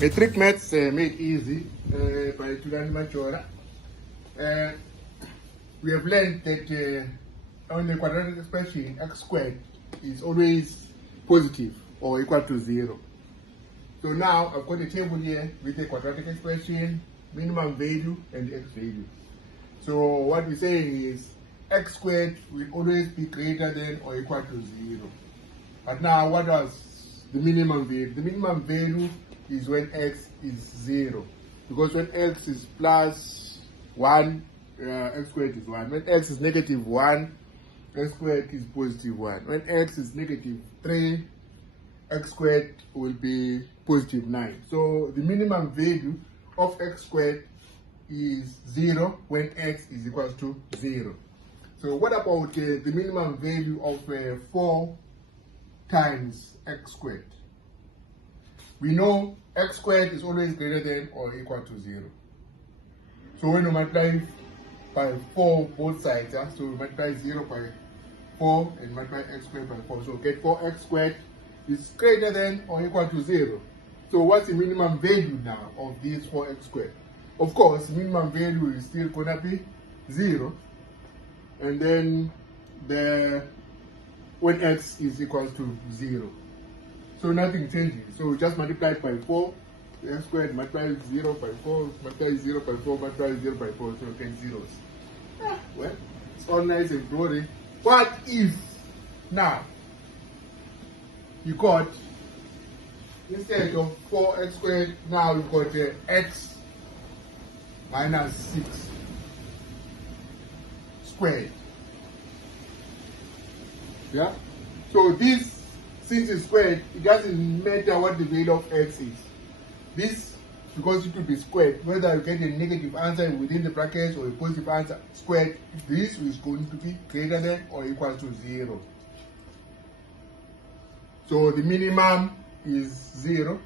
Metric maths made easy by Trinomial. We have learned that on the quadratic expression x squared is always positive or equal to 0. So now I've got a table here with a quadratic expression, minimum value and x value. So what we're saying is x squared will always be greater than or equal to 0. But now what was the minimum value? The minimum value is when x is 0. Because when x is plus 1, x squared is 1. When x is negative 1, x squared is positive 1. When x is negative 3, x squared will be positive 9. So the minimum value of x squared is 0 when x is equal to 0. So what about the minimum value of 4 times x squared? We know x squared is always greater than or equal to 0. So when we multiply by 4 both sides, so we multiply 0 by 4 and multiply x squared by 4. So get 4x squared is greater than or equal to 0. So what's the minimum value now of this 4x squared? Of course, minimum value is still going to be 0. And then when x is equal to 0. So nothing changes. So we just multiply by 4. X squared multiply 0 by 4, multiply 0 by 4, multiply 0 by 4, so we get zeros. Well, it's all nice and glory. What if now you got, instead of 4x squared, now you got x minus 6 squared. Yeah? So this, since it's squared, it doesn't matter what the value of x is. This, because it will be squared, whether you get a negative answer within the brackets or a positive answer squared, this is going to be greater than or equal to 0. So the minimum is 0.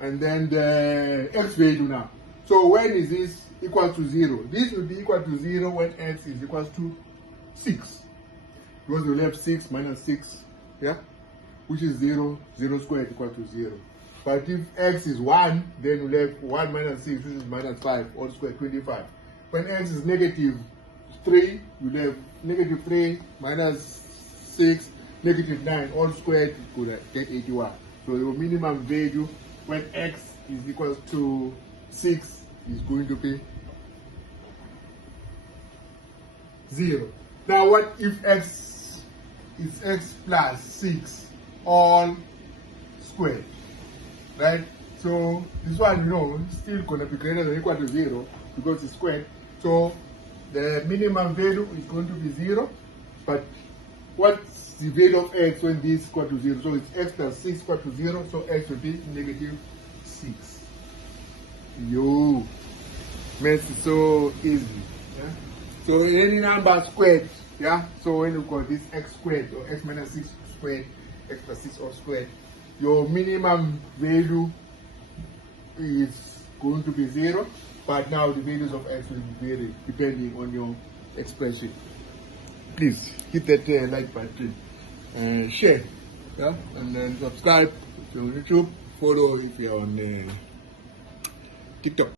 And then the x value now. So when is this equal to 0? This will be equal to 0 when x is equal to 6. Because we'll have 6 minus 6, yeah? Which is 0, 0 squared equal to 0. But if x is 1, then we'll have 1 minus 6, which is minus 5, all squared, 25. When x is negative 3, we'll have negative 3 minus 6, negative 9, all squared, you could get 81. So your minimum value when x is equal to 6 is going to be 0. Now what if x is x plus 6 all squared? Right? So this one, you know, is still going to be greater than or equal to 0 because it's squared. So the minimum value is going to be 0. But what's the value of x when this is equal to 0? So it's x plus 6 equal to 0. So x will be negative 6. Yo, math is so easy. Yeah? So any number squared, yeah? So when you got this x squared or x minus 6 squared, x plus 6 all squared, your minimum value is going to be 0, but now the values of x will vary depending on your expression. Please hit that like button, share, yeah, and then subscribe to YouTube, follow if you're on TikTok.